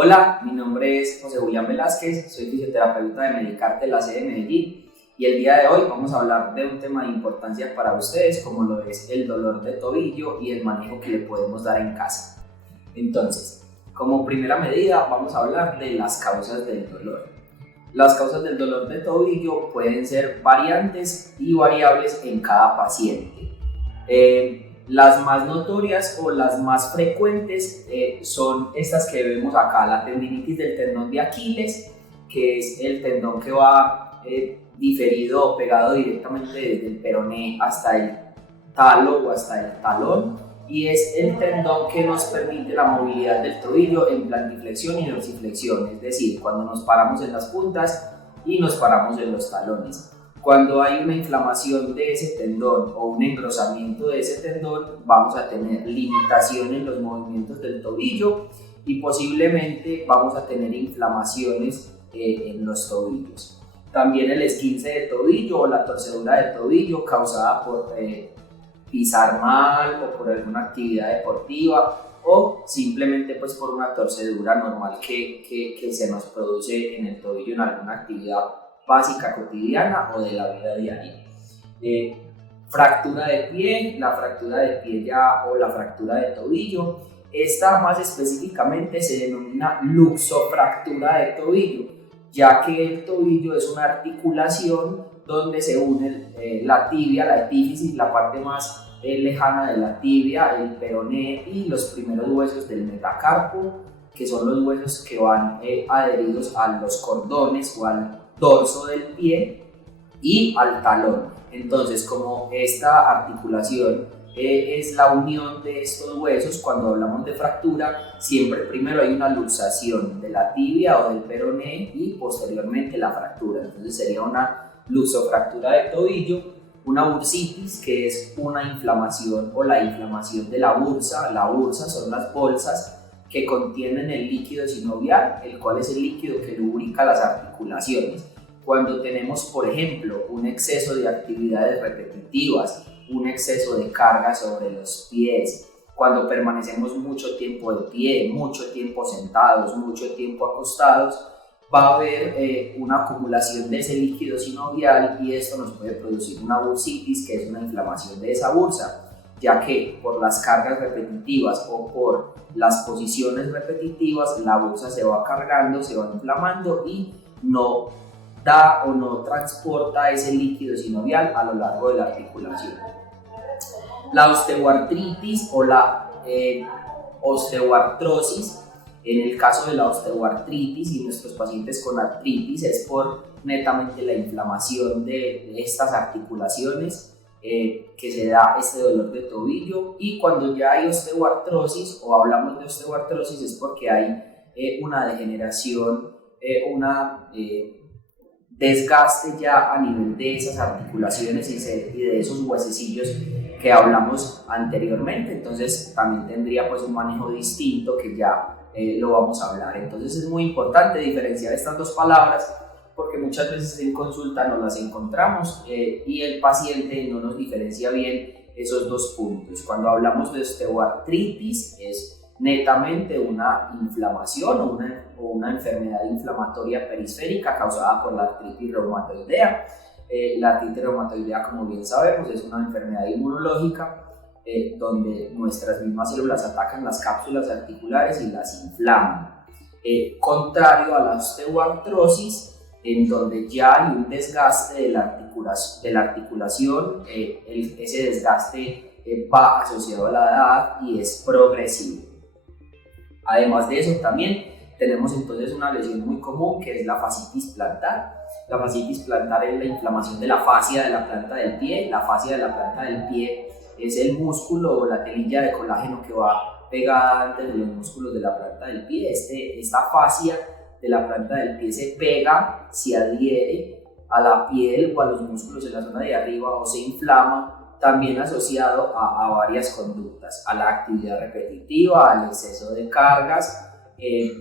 Hola, mi nombre es José Julián Velázquez, soy fisioterapeuta de Medicarte de la sede de Medellín y el día de hoy vamos a hablar de un tema de importancia para ustedes como lo es el dolor de tobillo y el manejo que le podemos dar en casa. Entonces, como primera medida vamos a hablar de las causas del dolor. Las causas del dolor de tobillo pueden ser variantes y variables en cada paciente. Las más notorias o las más frecuentes son estas que vemos acá, la tendinitis del tendón de Aquiles, que es el tendón que va diferido o pegado directamente desde el peroné hasta el talo o hasta el talón, y es el tendón que nos permite la movilidad del tobillo en plantiflexión y dorsiflexión, es decir, cuando nos paramos en las puntas y nos paramos en los talones. Cuando hay una inflamación de ese tendón o un engrosamiento de ese tendón, vamos a tener limitación en los movimientos del tobillo y posiblemente vamos a tener inflamaciones en los tobillos. También el esguince de tobillo o la torcedura de tobillo causada por pisar mal o por alguna actividad deportiva o simplemente pues por una torcedura normal que se nos produce en el tobillo en alguna actividad básica cotidiana o de la vida diaria. Fractura de pie, la fractura de pie ya o la fractura de tobillo, esta más específicamente se denomina luxofractura de tobillo, ya que el tobillo es una articulación donde se une la tibia, la epífisis, la parte más lejana de la tibia, el peroné y los primeros huesos del metacarpo, que son los huesos que van adheridos a los cordones o al dorso del pie y al talón. Entonces, como esta articulación es la unión de estos huesos, cuando hablamos de fractura, siempre primero hay una luxación de la tibia o del peroné y posteriormente la fractura. Entonces sería una luxofractura de tobillo, una bursitis, que es una inflamación o la inflamación de la bursa. La bursa son las bolsas que contienen el líquido sinovial, el cual es el líquido que lubrica las articulaciones. Cuando tenemos, por ejemplo, un exceso de actividades repetitivas, un exceso de carga sobre los pies, cuando permanecemos mucho tiempo de pie, mucho tiempo sentados, mucho tiempo acostados, va a haber una acumulación de ese líquido sinovial y esto nos puede producir una bursitis, que es una inflamación de esa bursa, ya que por las cargas repetitivas o por las posiciones repetitivas la bursa se va cargando, se va inflamando y no da o no transporta ese líquido sinovial a lo largo de la articulación. La osteoartritis o la osteoartrosis, en el caso de la osteoartritis y nuestros pacientes con artritis, es por netamente la inflamación de estas articulaciones que se da este dolor de tobillo. Y cuando ya hay osteoartrosis o hablamos de osteoartrosis es porque hay una degeneración, desgaste ya a nivel de esas articulaciones y de esos huesecillos que hablamos anteriormente. Entonces también tendría pues un manejo distinto que ya lo vamos a hablar. Entonces es muy importante diferenciar estas dos palabras porque muchas veces en consulta nos las encontramos y el paciente no nos diferencia bien esos dos puntos. Cuando hablamos de osteoartritis es netamente una inflamación o una enfermedad inflamatoria perisférica causada por la artritis reumatoidea. La artritis reumatoidea, como bien sabemos, es una enfermedad inmunológica donde nuestras mismas células atacan las cápsulas articulares y las inflaman. Contrario a la osteoartrosis, en donde ya hay un desgaste de la articulación, ese desgaste va asociado a la edad y es progresivo. Además de eso, también tenemos entonces una lesión muy común que es la fascitis plantar. La fascitis plantar es la inflamación de la fascia de la planta del pie. La fascia de la planta del pie es el músculo o la telilla de colágeno que va pegada antes de los músculos de la planta del pie. Esta fascia de la planta del pie se pega, se adhiere a la piel o a los músculos en la zona de arriba o se inflama, también asociado a varias conductas, a la actividad repetitiva, al exceso de cargas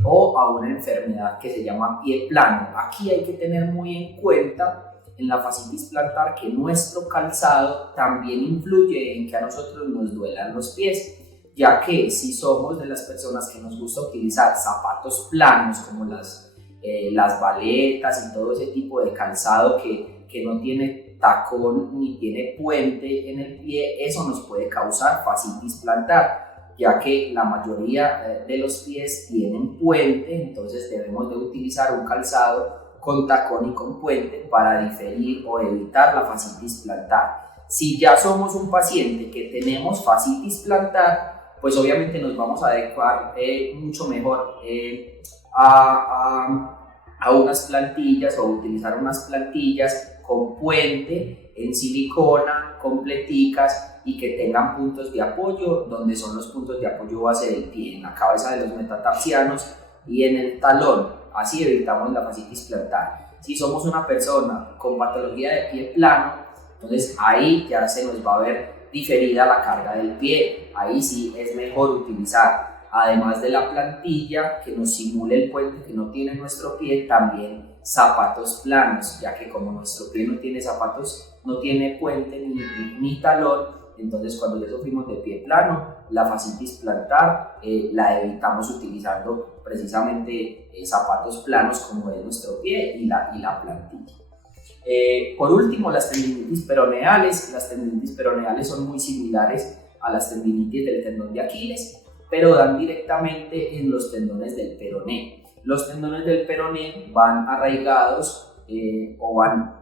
o a una enfermedad que se llama pie plano. Aquí hay que tener muy en cuenta en la fascitis plantar que nuestro calzado también influye en que a nosotros nos duelan los pies, ya que si somos de las personas que nos gusta utilizar zapatos planos como las baletas y todo ese tipo de calzado que no tiene tacón ni tiene puente en el pie, eso nos puede causar fascitis plantar, ya que la mayoría de los pies tienen puente, entonces debemos de utilizar un calzado con tacón y con puente para diferir o evitar la fascitis plantar. Si ya somos un paciente que tenemos fascitis plantar, pues obviamente nos vamos a adecuar mucho mejor a unas plantillas o utilizar unas plantillas con puente en silicona, completicas y que tengan puntos de apoyo, donde son los puntos de apoyo base del pie, en la cabeza de los metatarsianos y en el talón. Así evitamos la fascitis plantar. Si somos una persona con patología de pie plano, entonces ahí ya se nos va a ver diferida la carga del pie. Ahí sí es mejor utilizar, además de la plantilla que nos simule el puente que no tiene nuestro pie, también zapatos planos, ya que como nuestro pie no tiene zapatos, no tiene puente ni talón, entonces cuando ya sufrimos de pie plano, la fascitis plantar la evitamos utilizando precisamente zapatos planos como es nuestro pie y la plantilla. Por último, las tendinitis peroneales. Las tendinitis peroneales son muy similares a las tendinitis del tendón de Aquiles, pero dan directamente en los tendones del peroné. Los tendones del peroné van arraigados o van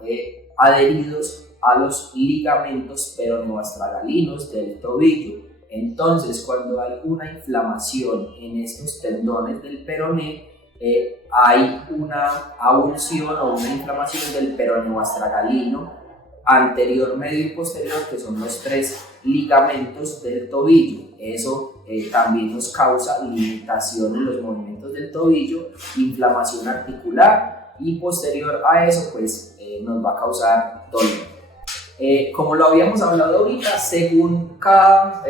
adheridos a los ligamentos peroneoastragalinos del tobillo. Entonces, cuando hay una inflamación en estos tendones del peroné, hay una avulsión o una inflamación del peroneoastragalino anterior, medio y posterior, que son los 3 ligamentos del tobillo. Eso también nos causa limitación en los movimientos del tobillo, inflamación articular y posterior a eso pues nos va a causar dolor. Como lo habíamos hablado ahorita, según cada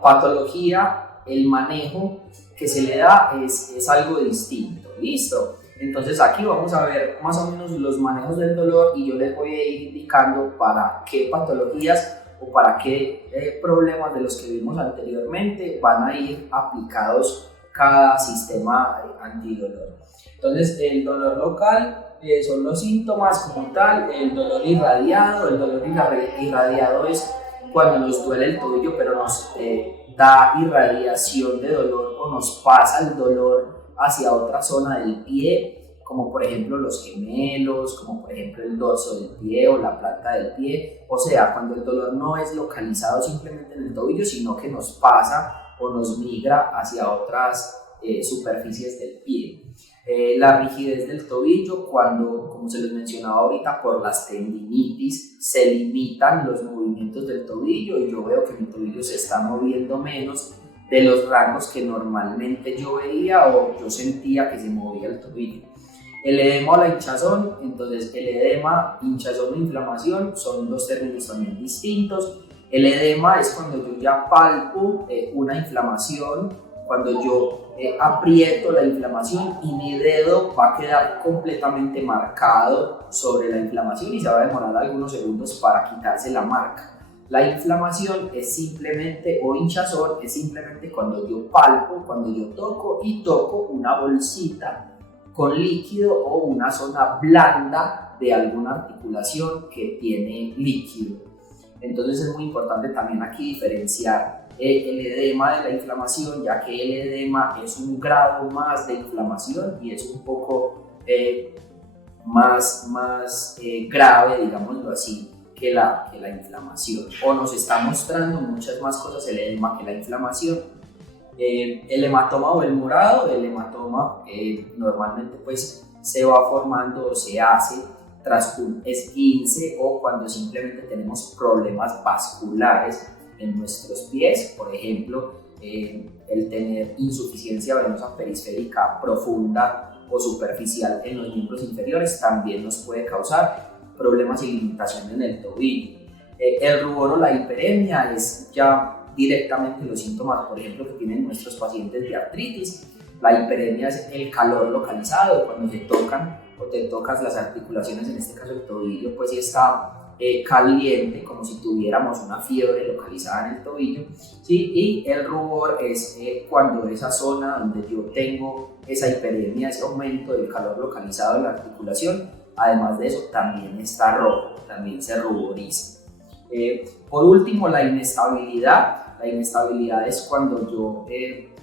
patología, el manejo que se le da es algo distinto. ¿Listo? Entonces aquí vamos a ver más o menos los manejos del dolor y yo les voy a ir indicando para qué patologías o para qué problemas de los que vimos anteriormente van a ir aplicados cada sistema antidolor. Entonces el dolor local son los síntomas como tal, el dolor irradiado. El dolor irradiado es cuando nos duele el tobillo pero nos da irradiación de dolor o nos pasa el dolor hacia otra zona del pie, como por ejemplo los gemelos, como por ejemplo el dorso del pie o la planta del pie. O sea, cuando el dolor no es localizado simplemente en el tobillo, sino que nos pasa o nos migra hacia otras superficies del pie. La rigidez del tobillo, cuando, como se les mencionaba ahorita, por las tendinitis se limitan los movimientos del tobillo y yo veo que mi tobillo se está moviendo menos de los rangos que normalmente yo veía o yo sentía que se movía el tobillo. El edema o la hinchazón, entonces el edema, hinchazón o inflamación son 2 términos también distintos. El edema es cuando yo ya palpo una inflamación, cuando yo aprieto la inflamación y mi dedo va a quedar completamente marcado sobre la inflamación y se va a demorar algunos segundos para quitarse la marca. La inflamación es simplemente, o hinchazón, es simplemente cuando yo palpo, cuando yo toco una bolsita con líquido o una zona blanda de alguna articulación que tiene líquido. Entonces es muy importante también aquí diferenciar el edema de la inflamación, ya que el edema es un grado más de inflamación y es un poco más grave, digámoslo así, que la inflamación, o nos está mostrando muchas más cosas el edema que la inflamación. El hematoma o el morado, el hematoma normalmente pues se va formando o se hace tras un esguince o cuando simplemente tenemos problemas vasculares en nuestros pies, por ejemplo el tener insuficiencia venosa periférica profunda o superficial en los miembros inferiores también nos puede causar problemas y limitación en el tobillo. El rubor o la hiperemia es ya directamente los síntomas, por ejemplo, que tienen nuestros pacientes de artritis. La hiperemia es el calor localizado, cuando se tocan o te tocas las articulaciones, en este caso el tobillo, pues sí está caliente, como si tuviéramos una fiebre localizada en el tobillo, ¿sí? Y el rubor es cuando esa zona donde yo tengo esa hiperemia, ese aumento del calor localizado en la articulación, además de eso también está rojo, también se ruboriza. Por último, la inestabilidad. La inestabilidad es cuando yo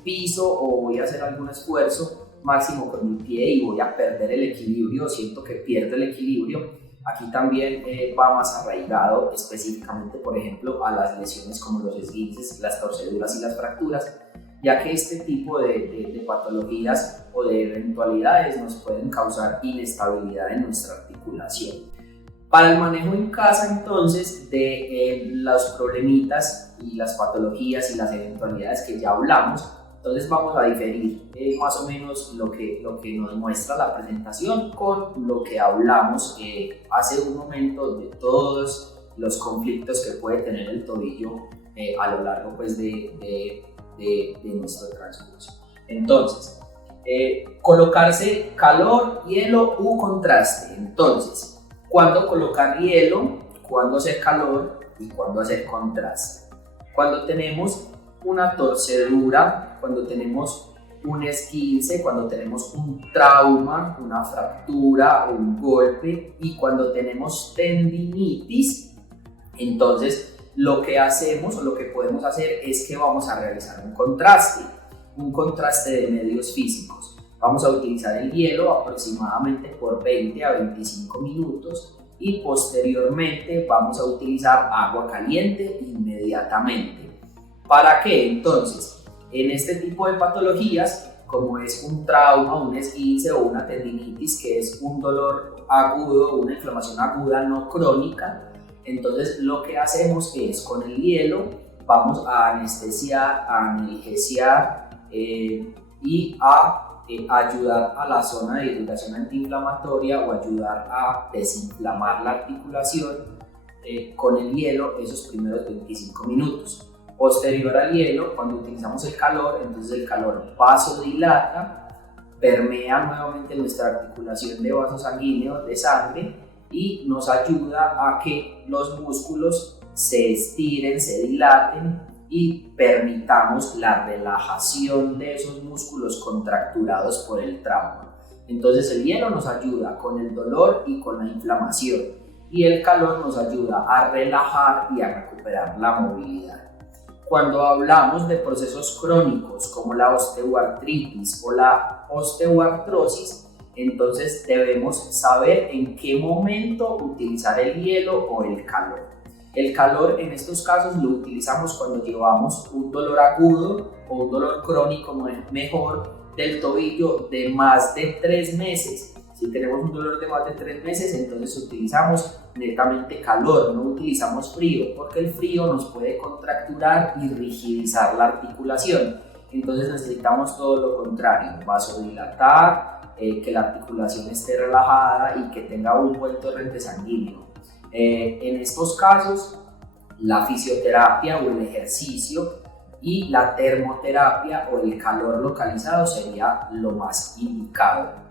piso o voy a hacer algún esfuerzo máximo con mi pie y voy a perder el equilibrio, siento que pierdo el equilibrio. Aquí también va más arraigado específicamente, por ejemplo, a las lesiones como los esguinces, las torceduras y las fracturas, ya que este tipo de patologías o de eventualidades nos pueden causar inestabilidad en nuestra articulación. Para el manejo en casa, entonces, de los problemitas y las patologías y las eventualidades que ya hablamos, entonces vamos a diferir más o menos lo que nos muestra la presentación con lo que hablamos hace un momento de todos los conflictos que puede tener el tobillo a lo largo pues, de nuestro transcurso. Entonces, colocarse calor, hielo u contraste. Entonces, ¿cuándo colocar hielo? ¿Cuándo hacer calor? ¿Y cuándo hacer contraste? Cuando tenemos una torcedura, cuando tenemos un esguince, cuando tenemos un trauma, una fractura o un golpe, y cuando tenemos tendinitis, entonces lo que hacemos o lo que podemos hacer es que vamos a realizar un contraste de medios físicos. Vamos a utilizar el hielo aproximadamente por 20 a 25 minutos y posteriormente vamos a utilizar agua caliente inmediatamente. ¿Para qué? Entonces, en este tipo de patologías, como es un trauma, un esguince o una tendinitis, que es un dolor agudo, una inflamación aguda no crónica, entonces lo que hacemos es con el hielo vamos a anestesiar, a analgesiar y a ayudar a la zona de irritación antiinflamatoria o ayudar a desinflamar la articulación con el hielo esos primeros 25 minutos. Posterior al hielo, cuando utilizamos el calor, entonces el calor vasodilata, permea nuevamente nuestra articulación de vasos sanguíneos, de sangre, y nos ayuda a que los músculos se estiren, se dilaten y permitamos la relajación de esos músculos contracturados por el trauma. Entonces el hielo nos ayuda con el dolor y con la inflamación, y el calor nos ayuda a relajar y a recuperar la movilidad. Cuando hablamos de procesos crónicos como la osteoartritis o la osteoartrosis, entonces debemos saber en qué momento utilizar el hielo o el calor. El calor en estos casos lo utilizamos cuando llevamos un dolor agudo o un dolor crónico mejor del tobillo de más de 3 meses. Si tenemos un dolor de más de 3 meses, entonces utilizamos netamente calor, no utilizamos frío, porque el frío nos puede contracturar y rigidizar la articulación. Entonces necesitamos todo lo contrario, vasodilatar, que la articulación esté relajada y que tenga un buen torrente sanguíneo. En estos casos, la fisioterapia o el ejercicio y la termoterapia o el calor localizado sería lo más indicado.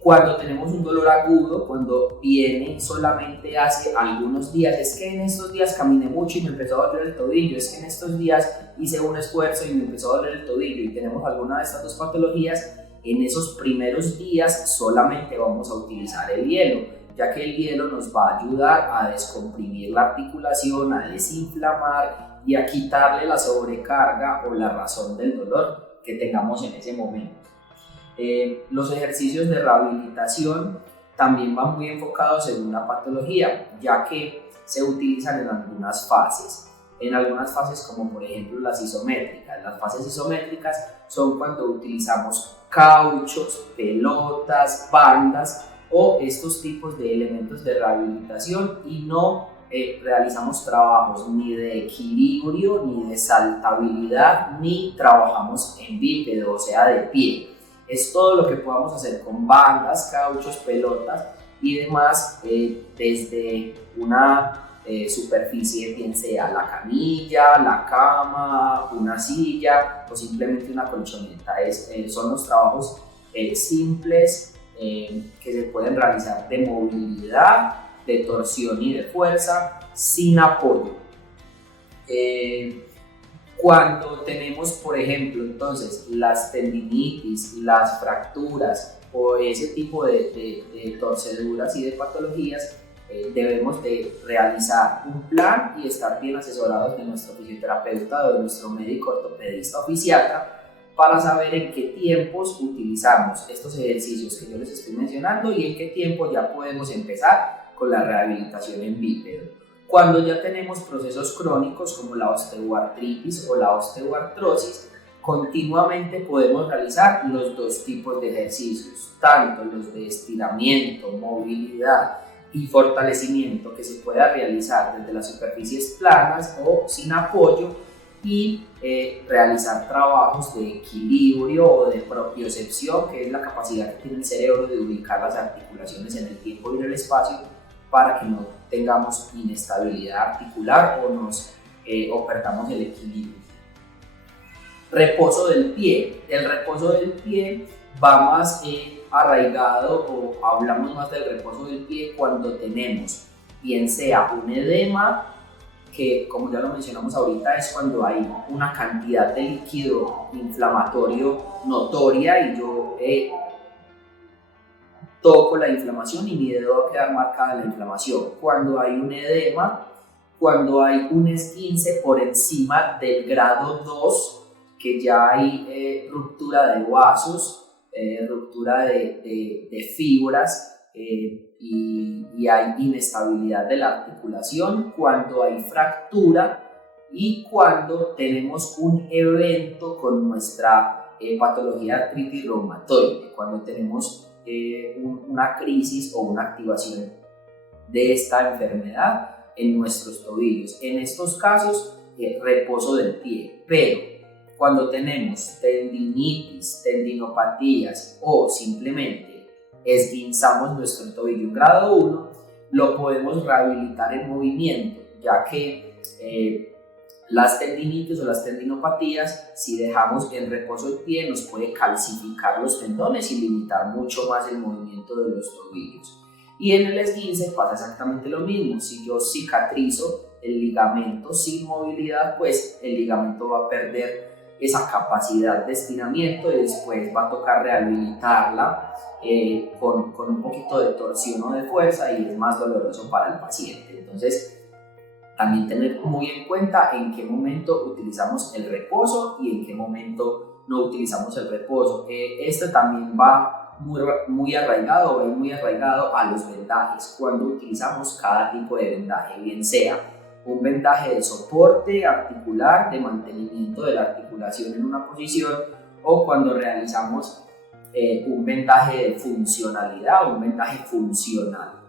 Cuando tenemos un dolor agudo, cuando viene solamente hace algunos días, es que en estos días caminé mucho y me empezó a doler el tobillo, es que en estos días hice un esfuerzo y me empezó a doler el tobillo, y tenemos alguna de estas dos patologías, en esos primeros días solamente vamos a utilizar el hielo, ya que el hielo nos va a ayudar a descomprimir la articulación, a desinflamar y a quitarle la sobrecarga o la razón del dolor que tengamos en ese momento. Los ejercicios de rehabilitación también van muy enfocados en una patología, ya que se utilizan en algunas fases. En algunas fases, como por ejemplo las isométricas. Las fases isométricas son cuando utilizamos cauchos, pelotas, bandas o estos tipos de elementos de rehabilitación y no realizamos trabajos ni de equilibrio, ni de saltabilidad, ni trabajamos en bípedo, o sea, de pie. Es todo lo que podamos hacer con bandas, cauchos, pelotas y demás desde una superficie, bien sea la camilla, la cama, una silla o simplemente una colchoneta. Son los trabajos simples que se pueden realizar de movilidad de torsión y de fuerza sin apoyo. Cuando tenemos, por ejemplo, entonces las tendinitis, las fracturas o ese tipo de torceduras y de patologías, debemos de realizar un plan y estar bien asesorados de nuestro fisioterapeuta o de nuestro médico ortopedista o fisiatra para saber en qué tiempos utilizamos estos ejercicios que yo les estoy mencionando y en qué tiempo ya podemos empezar con la rehabilitación en bípedo. Cuando ya tenemos procesos crónicos como la osteoartritis o la osteoartrosis, continuamente podemos realizar los dos tipos de ejercicios, tanto los de estiramiento, movilidad y fortalecimiento que se pueda realizar desde las superficies planas o sin apoyo, y realizar trabajos de equilibrio o de propiocepción, que es la capacidad que tiene el cerebro de ubicar las articulaciones en el tiempo y en el espacio para que no tengamos inestabilidad articular o perdamos el equilibrio. Reposo del pie. El reposo del pie va más arraigado, o hablamos más del reposo del pie cuando tenemos bien sea un edema, que como ya lo mencionamos ahorita es cuando hay una cantidad de líquido inflamatorio notoria y yo toco la inflamación y mi dedo va a quedar marcada la inflamación. Cuando hay un edema, cuando hay un esguince por encima del grado 2, que ya hay ruptura de vasos, ruptura de fibras y hay inestabilidad de la articulación, cuando hay fractura y cuando tenemos un evento con nuestra patología de artritis reumatoide, cuando tenemos una crisis o una activación de esta enfermedad en nuestros tobillos. En estos casos, reposo del pie, pero cuando tenemos tendinitis, tendinopatías o simplemente esguinzamos nuestro tobillo en grado 1, lo podemos rehabilitar en movimiento, ya que las tendinitis o las tendinopatías, si dejamos en reposo el pie, nos puede calcificar los tendones y limitar mucho más el movimiento de los tobillos. Y en el esguince pasa exactamente lo mismo. Si yo cicatrizo el ligamento sin movilidad, pues el ligamento va a perder esa capacidad de estiramiento y después va a tocar rehabilitarla con un poquito de torsión o de fuerza, y es más doloroso para el paciente. Entonces, también tener muy en cuenta en qué momento utilizamos el reposo y en qué momento no utilizamos el reposo. Esto también va muy arraigado a los vendajes, cuando utilizamos cada tipo de vendaje, bien sea un vendaje de soporte articular, de mantenimiento de la articulación en una posición, o cuando realizamos un vendaje de funcionalidad o un vendaje funcional.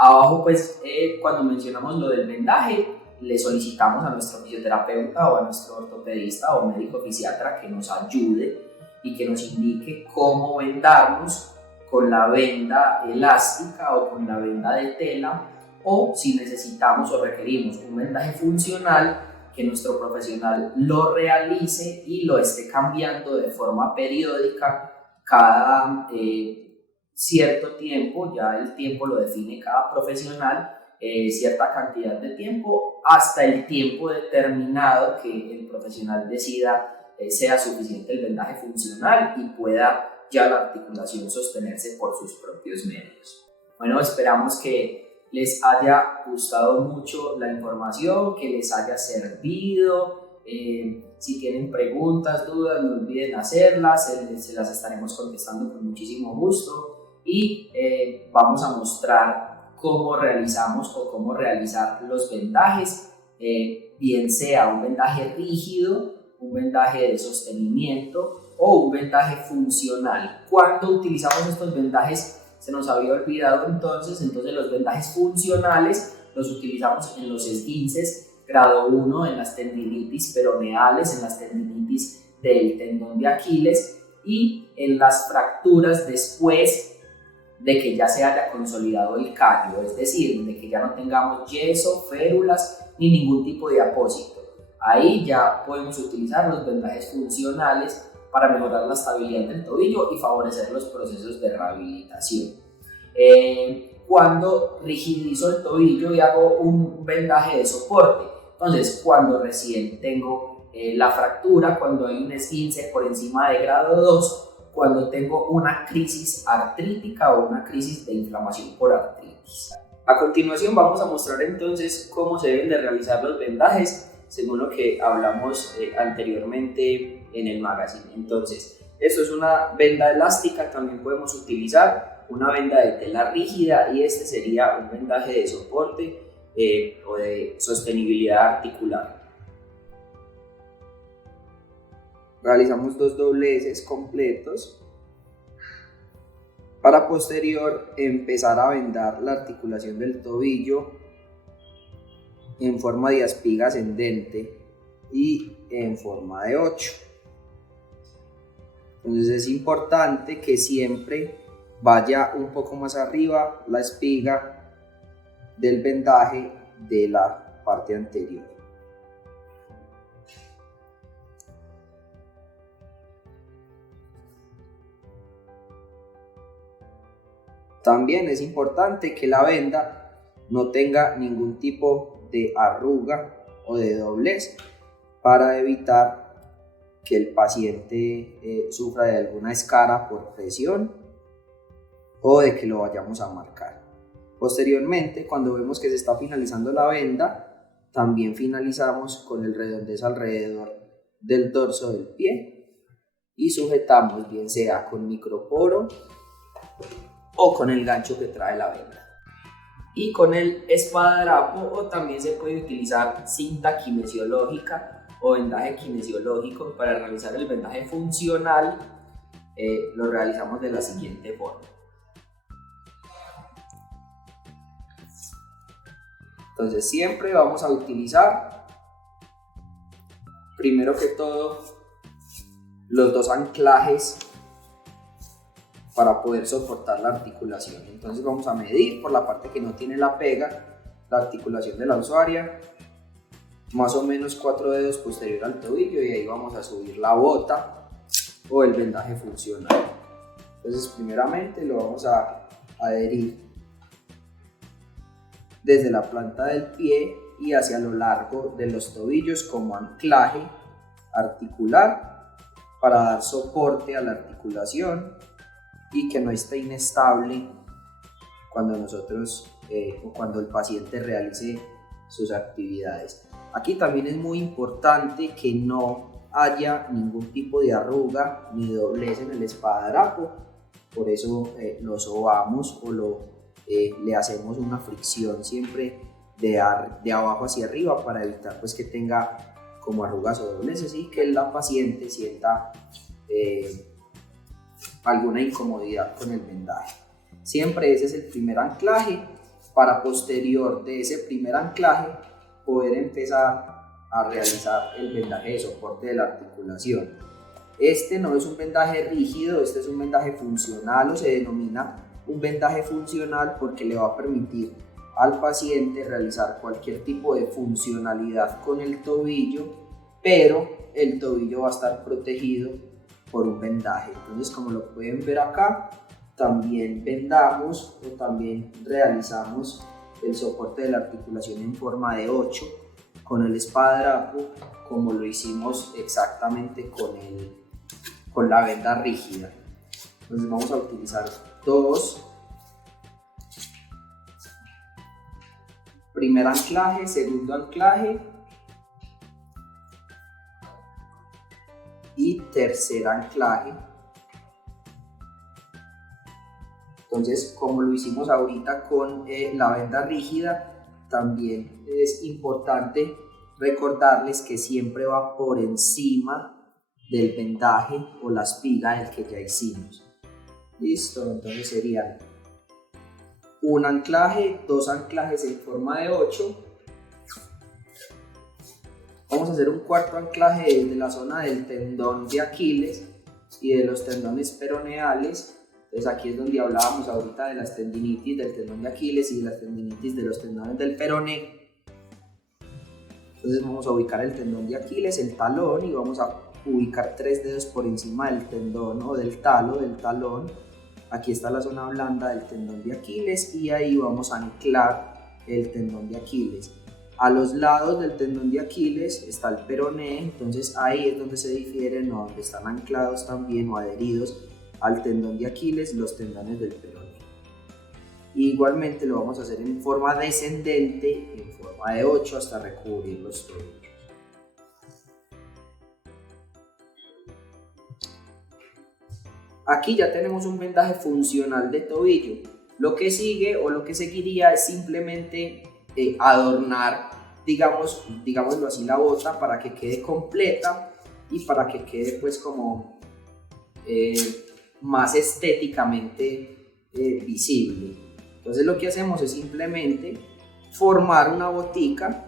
Abajo, pues, cuando mencionamos lo del vendaje, le solicitamos a nuestro fisioterapeuta o a nuestro ortopedista o médico fisiatra que nos ayude y que nos indique cómo vendarnos con la venda elástica o con la venda de tela, o si necesitamos o requerimos un vendaje funcional, que nuestro profesional lo realice y lo esté cambiando de forma periódica cada cierto tiempo. Ya el tiempo lo define cada profesional, cierta cantidad de tiempo, hasta el tiempo determinado que el profesional decida sea suficiente el vendaje funcional y pueda ya la articulación sostenerse por sus propios medios. Bueno, esperamos que les haya gustado mucho la información, que les haya servido. Si tienen preguntas, dudas, no olviden hacerlas, se las estaremos contestando con muchísimo gusto, y vamos a mostrar cómo realizamos o cómo realizar los vendajes, bien sea un vendaje rígido, un vendaje de sostenimiento o un vendaje funcional. Cuando utilizamos estos vendajes, se nos había olvidado entonces los vendajes funcionales los utilizamos en los esguinces grado 1, en las tendinitis peroneales, en las tendinitis del tendón de Aquiles y en las fracturas después de que ya se haya consolidado el callo, es decir, de que ya no tengamos yeso, férulas ni ningún tipo de apósito. Ahí ya podemos utilizar los vendajes funcionales para mejorar la estabilidad del tobillo y favorecer los procesos de rehabilitación. Cuando rigidizo el tobillo y hago un vendaje de soporte. Entonces, cuando recién tengo la fractura, cuando hay un esguince por encima de grado 2, cuando tengo una crisis artrítica o una crisis de inflamación por artritis. A continuación vamos a mostrar entonces cómo se deben de realizar los vendajes según lo que hablamos anteriormente en el magazine. Entonces, esto es una venda elástica, también podemos utilizar una venda de tela rígida y este sería un vendaje de soporte o de sostenibilidad articular. Realizamos 2 dobleces completos para posterior empezar a vendar la articulación del tobillo en forma de espiga ascendente y en forma de 8. Entonces es importante que siempre vaya un poco más arriba la espiga del vendaje de la parte anterior. También es importante que la venda no tenga ningún tipo de arruga o de doblez para evitar que el paciente sufra de alguna escara por presión o de que lo vayamos a marcar. Posteriormente, cuando vemos que se está finalizando la venda, también finalizamos con el redondez alrededor del dorso del pie y sujetamos bien sea con microporo o con el gancho que trae la venda. Y con el espadadrapo o también se puede utilizar cinta kinesiológica o vendaje kinesiológico para realizar el vendaje funcional. Lo realizamos de la siguiente forma. Entonces siempre vamos a utilizar primero que todo los 2 anclajes para poder soportar la articulación. Entonces vamos a medir por la parte que no tiene la pega la articulación de la usuaria, más o menos 4 dedos posterior al tobillo, y ahí vamos a subir la bota o el vendaje funcional. Entonces primeramente lo vamos a adherir desde la planta del pie y hacia lo largo de los tobillos como anclaje articular para dar soporte a la articulación y que no esté inestable cuando nosotros o cuando el paciente realice sus actividades. Aquí también es muy importante que no haya ningún tipo de arruga ni doblez en el espadadrapo, por eso lo sobamos o le hacemos una fricción siempre de abajo hacia arriba para evitar pues que tenga como arrugas o dobleces y que la paciente sienta alguna incomodidad con el vendaje. Siempre ese es el primer anclaje para posterior de ese primer anclaje poder empezar a realizar el vendaje de soporte de la articulación. Este no es un vendaje rígido, este es un vendaje funcional o se denomina un vendaje funcional porque le va a permitir al paciente realizar cualquier tipo de funcionalidad con el tobillo, pero el tobillo va a estar protegido por un vendaje. Entonces, como lo pueden ver acá, también vendamos o también realizamos el soporte de la articulación en forma de 8 con el espadadrapo, como lo hicimos exactamente con la venda rígida. Entonces vamos a utilizar 2, primer anclaje, segundo anclaje y tercer anclaje. Entonces, como lo hicimos ahorita con la venda rígida, también es importante recordarles que siempre va por encima del vendaje o la espiga del que ya hicimos. Listo, entonces serían un anclaje, 2 anclajes en forma de 8. Vamos a hacer un cuarto anclaje desde la zona del tendón de Aquiles y de los tendones peroneales. Entonces aquí es donde hablábamos ahorita de las tendinitis del tendón de Aquiles y de las tendinitis de los tendones del peroné. Entonces vamos a ubicar el tendón de Aquiles, el talón, y vamos a ubicar 3 dedos por encima del tendón o del talo, del talón. Aquí está la zona blanda del tendón de Aquiles y ahí vamos a anclar el tendón de Aquiles. A los lados del tendón de Aquiles está el peroné, entonces ahí es donde se difieren o donde están anclados también o adheridos al tendón de Aquiles los tendones del peroné. Igualmente lo vamos a hacer en forma descendente, en forma de 8 hasta recubrir los tobillos. Aquí ya tenemos un vendaje funcional de tobillo. Lo que sigue o lo que seguiría es simplemente adornar, digámoslo así, la bota para que quede completa y para que quede pues como más estéticamente visible. Entonces lo que hacemos es simplemente formar una botica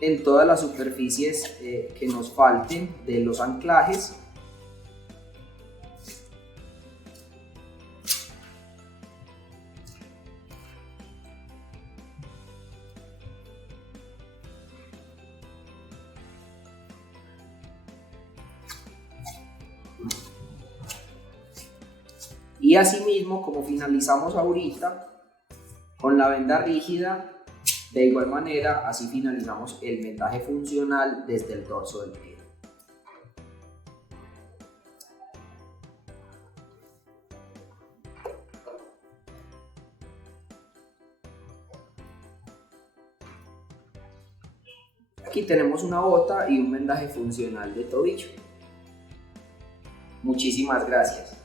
en todas las superficies que nos falten de los anclajes. Y asimismo, como finalizamos ahorita con la venda rígida, de igual manera, así finalizamos el vendaje funcional desde el dorso del pie. Aquí tenemos una bota y un vendaje funcional de tobillo. Muchísimas gracias.